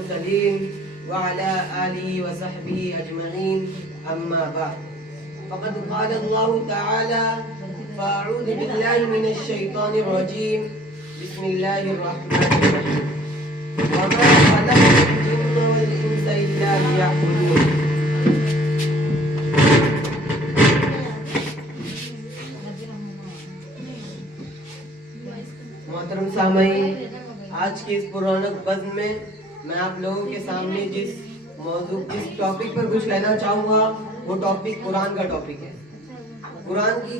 المرسلين وعلى آله وصحبه أجمعين أما بعد فقد قال الله تعالى فأعوذ بالله من الشيطان الرجيم بسم الله الرحمن الرحيم وما خلقت الجن والإنس إلا ليعبدون. मोहतरम सामईन, आज के इस पुरानक बज़्म में मैं आप लोगों के सामने जिस टॉपिक पर कुछ कहना चाहूँगा वो टॉपिक कुरान का टॉपिक है। कुरान की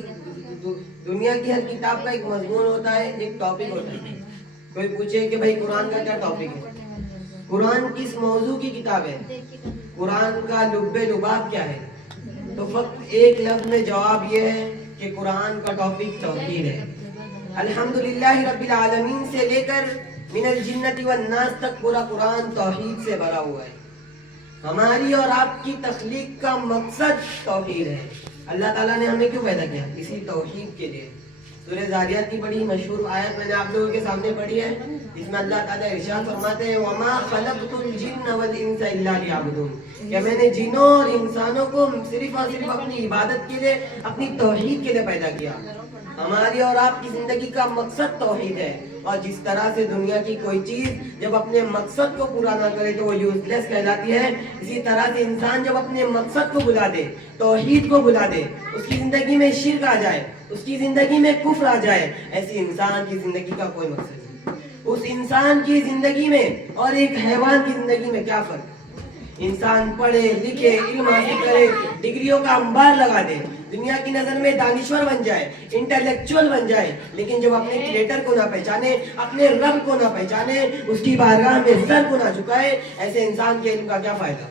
दुनिया की हर किताब का एक मजमून होता है, एक टॉपिक होता है। कोई पूछे कि भाई कुरान का क्या टॉपिक है, कुरान किस मौजू की किताब है, कुरान का लुब्बे लुबाब क्या है, तो फक्त एक लफ्ज में जवाब ये है कि कुरान का टॉपिक तौहीद है। अल्हम्दुलिल्लाह रब्बिल आलमीन से लेकर मिनल जिन्नति वन नास तक पूरा कुरान तौहीद से भरा हुआ है। हमारी और आपकी तख्लीक का मकसद तौहीद है। अल्लाह ताला ने हमें क्यों पैदा किया? इसी तौहीद के लिए। सूरह ज़ारियात की बड़ी मशहूर आयत मैंने आप लोगों के सामने पढ़ी है, जिसमें अल्लाह ताला इरशाद फरमाते हैं वमा खलक़तुल जिन्न वल इंसा इल्ला लियअबुदून, कि मैंने जिन्नों और इंसानों को सिर्फ और सिर्फ अपनी इबादत के लिए, अपनी तौहीद के लिए पैदा किया। हमारी और आपकी जिंदगी का मकसद तौहीद है, और जिस तरह से दुनिया की कोई चीज जब अपने मकसद को पूरा ना करे तो वो यूजलेस कहलाती है, इसी तरह से इंसान जब अपने मकसद को भुला दे, तौहीद को भुला दे, उसकी जिंदगी में शिर्क आ जाए, उसकी जिंदगी में कुफ्र आ जाए, ऐसी इंसान की जिंदगी का कोई मकसद नहीं। उस इंसान की जिंदगी में और एक हैवान की जिंदगी में क्या फर्क? इंसान पढ़े लिखे, इल्म हासिल करे, डिग्रियों का अंबार लगा दे, दुनिया की नजर में दानिश्वर बन जाए, इंटेलेक्चुअल बन जाए, लेकिन जब अपने क्रिएटर को ना पहचाने, अपने रब को ना पहचाने, उसकी बारगाह में सर को ना झुकाए, ऐसे इंसान के इल्म का क्या फायदा?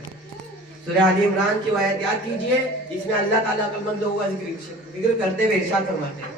सूरह आल इमरान की आयत याद कीजिए, जिसमें अल्लाह ताला अक्लमंद लोगों का जिक्र करते हुए इरशाद फरमाते हैं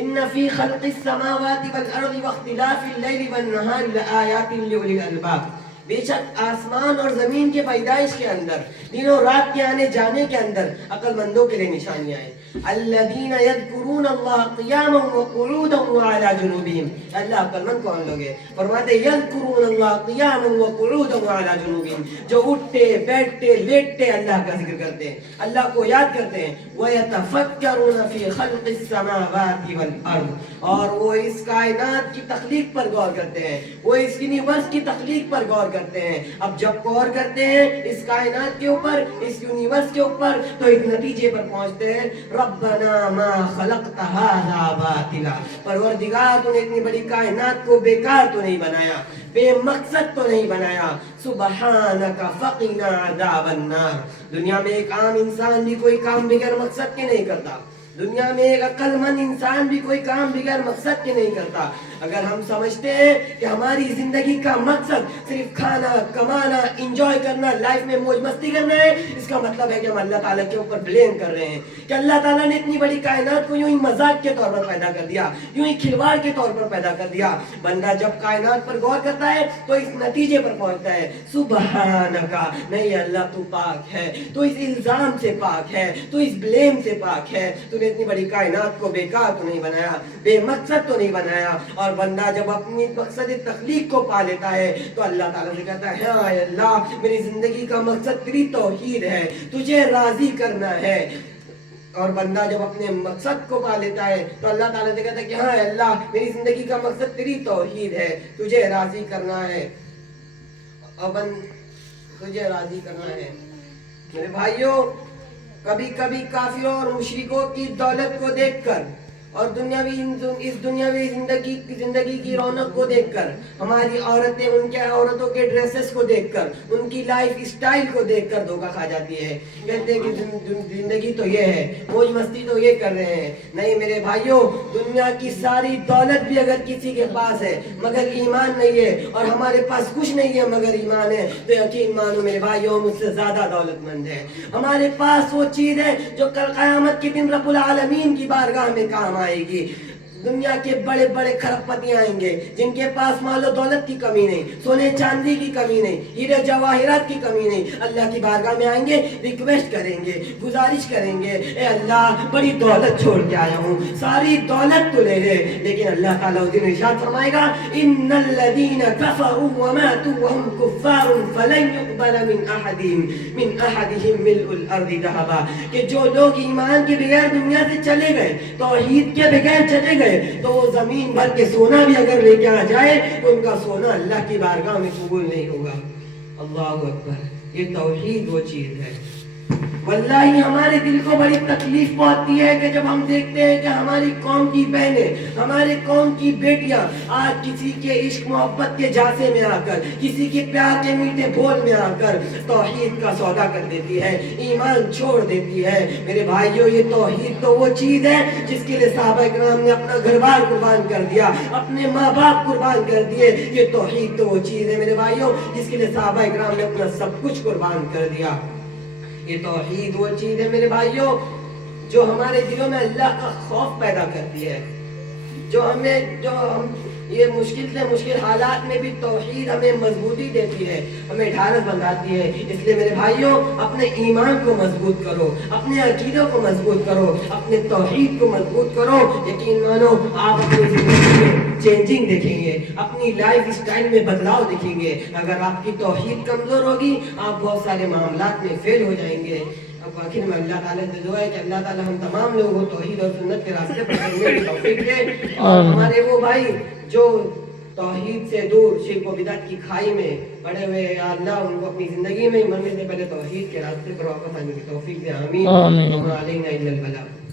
इन्न फी खल्क़िस समावाति वल अर्दि वख्तिलाफिल लैलि वन नहारि लआयातिन लिउलिल अलबाब, बेशक आसमान और जमीन के पैदाइश के अंदर, दिनों रात के आने जाने के अंदर अक्लमंदों के लिए निशानियां हैं। अल्लज़ीना यज़कुरून अल्लाह क़ियामन व क़ुऊदन व अला जुनूबिहिम, अल्लाह अक्लमंद कौन लोग हैं? फरमाते यज़कुरून अल्लाह क़ियामन व क़ुऊदन व अला जुनूबिहिम, जो उठते बैठते लेटते अल्लाह का जिक्र करते हैं, अल्लाह को याद करते हैं। व यतफक्करून फी खल्क़िस समावाति वल अर्द, और वो इस कायनात की तख्लीक पर गौर करते हैं, वो इस यूनिवर्स की तख्लीक पर गौर करते हैं। अब जब गौर करते हैं इस कायनात के ऊपर, इस यूनिवर्स के ऊपर, तो एक नतीजे पर पहुंचते हैं, रब्बना मा खलक़त हाज़ा बातिला, परवरदिगार तूने इतनी बड़ी कायनात को बेकार तो नहीं बनाया, बेमकसद तो नहीं बनाया, सुबहानका फ़क़िना अज़ाबन नार। दुनिया में एक आम इंसान भी कोई काम बगैर मकसद के नहीं करता, दुनिया में एक अक्लमंद इंसान भी कोई काम बगैर मकसद के नहीं करता। अगर हम समझते हैं कि हमारी जिंदगी का मकसद सिर्फ खाना, कमाना, एंजॉय करना, लाइफ में मौज मस्ती करना है, इसका मतलब है कि हम अल्लाह ताला के ऊपर ब्लेम कर रहे हैं कि अल्लाह ताला ने इतनी बड़ी कायनात को यूं ही मजाक के तौर पर पैदा कर दिया, यूं ही खिलवाड़ के तौर पर पैदा कर दिया। बंदा जब कायनात पर गौर करता है तो इस नतीजे पर पहुंचता है, सुबहानका, नहीं अल्लाह तू पाक है, तू इस इल्जाम से पाक है, तू इस ब्लेम से पाक है, तूने इतनी बड़ी कायनात को बेकार तो नहीं बनाया, बेमकसद तो नहीं बनाया। और बंदा जब अपनी मकसद तख्लीक को पा लेता है तो अल्लाह ताला से कहता है हाँ अल्लाह, मेरी जिंदगी का मकसद तेरी तौहीद है, तुझे राजी करना है। और बंदा जब अपने मकसद को पा लेता है तो अल्लाह ताला से कहता है कि हाँ अल्लाह, मेरी जिंदगी का मकसद तेरी तौहीद है, तुझे राजी करना है, और तुझे राजी करना है। मेरे भाइयों, कभी कभी काफिरों और मुशरिकों की दौलत को देखकर और इस दुनियावी जिंदगी की रौनक को देखकर, हमारी औरतें उनके औरतों के ड्रेसेस को देखकर, उनकी लाइफ स्टाइल को देखकर धोखा खा जाती है। कहते हैं कि जिंदगी तो ये है, मौज मस्ती तो ये कर रहे हैं। नहीं मेरे भाइयों, दुनिया की सारी दौलत भी अगर किसी के पास है मगर ईमान नहीं है, और हमारे पास कुछ नहीं है मगर ईमान है, तो यकीन मानो मेरे भाइयों मुझसे ज्यादा दौलतमंद है। हमारे पास वो चीज है जो कल क़यामत के दिन रब्बुल आलमीन की बारगाह में काम आएगी। دنیا کے بڑے بڑے کھربپتی آئیں گے جن کے پاس مال و دولت کی کمی نہیں, سونے چاندی کی کمی نہیں, ہیرے جواہرات کی کمی نہیں, اللہ کی بارگاہ میں آئیں گے, ریکویسٹ کریں گے, گزارش کریں گے, اے اللہ بڑی دولت چھوڑ کے آیا ہوں, ساری دولت تو لے لے. لیکن اللہ تعالیٰ اس دن ارشاد فرمائے گا ان الذین کفروا وماتوا وهم کفار فلن يقبل من احدهم ملء الارض ذهبا, کہ جو لوگ ایمان کے بغیر دنیا سے چلے گئے, توحید کے بغیر چلے گئے, تو وہ زمین بھر کے سونا بھی اگر لے کے آ جائے تو ان کا سونا اللہ کی بارگاہ میں قبول نہیں ہوگا. اللہ اکبر, یہ توحید وہ چیز ہے. واللہ ہمارے دل کو بڑی تکلیف پہنچتی ہے کہ جب ہم دیکھتے ہیں کہ ہماری قوم کی بہنیں, ہمارے قوم کی بیٹیاں آج کسی کے عشق محبت کے جھانسے میں آ کر, کسی کے پیار کے میٹھے بول میں آ کر توحید کا سودا کر دیتی ہے, ایمان چھوڑ دیتی ہے. میرے بھائیوں, یہ توحید تو وہ چیز ہے جس کے لیے صحابہ کرام نے اپنا گھر بار قربان کر دیا, اپنے ماں باپ قربان کر دیے. یہ توحید تو وہ چیز ہے میرے بھائیوں جس کے لیے صحابہ کرام نے اپنا سب کچھ قربان کر دیا. یہ توحید وہ چیز ہے میرے بھائیوں جو ہمارے دلوں میں اللہ کا خوف پیدا کرتی ہے, جو ہم یہ مشکل سے مشکل حالات میں بھی توحید ہمیں مضبوطی دیتی ہے, ہمیں ڈھارس بندھاتی ہے. اس لیے میرے بھائیوں اپنے ایمان کو مضبوط کرو, اپنے عقیدوں کو مضبوط کرو, اپنے توحید کو مضبوط کرو. یقین مانو آپ اپنی زندگی میں چینجنگ دیکھیں گے, اپنی لائف اسٹائل میں بدلاؤ دیکھیں گے. اگر آپ کی توحید کمزور ہوگی آپ بہت سارے معاملات میں فیل ہو جائیں گے. اب آخر میں اللہ تعالیٰ سے دعا ہے کہ اللہ تعالیٰ ہم تمام لوگوں کو توحید اور سنت کے راستے پر چلنے کی توفیق دے, اور ہمارے وہ بھائی جو توحید سے دور شرک و بدعت کی کھائی میں پڑے ہوئے ہیں, یا اللہ ان کو اپنی زندگی میں مرنے سے پہلے توحید کے راستے پر واپس آنے کی توفیق دے. آمین. وما علینا الا البلاغ.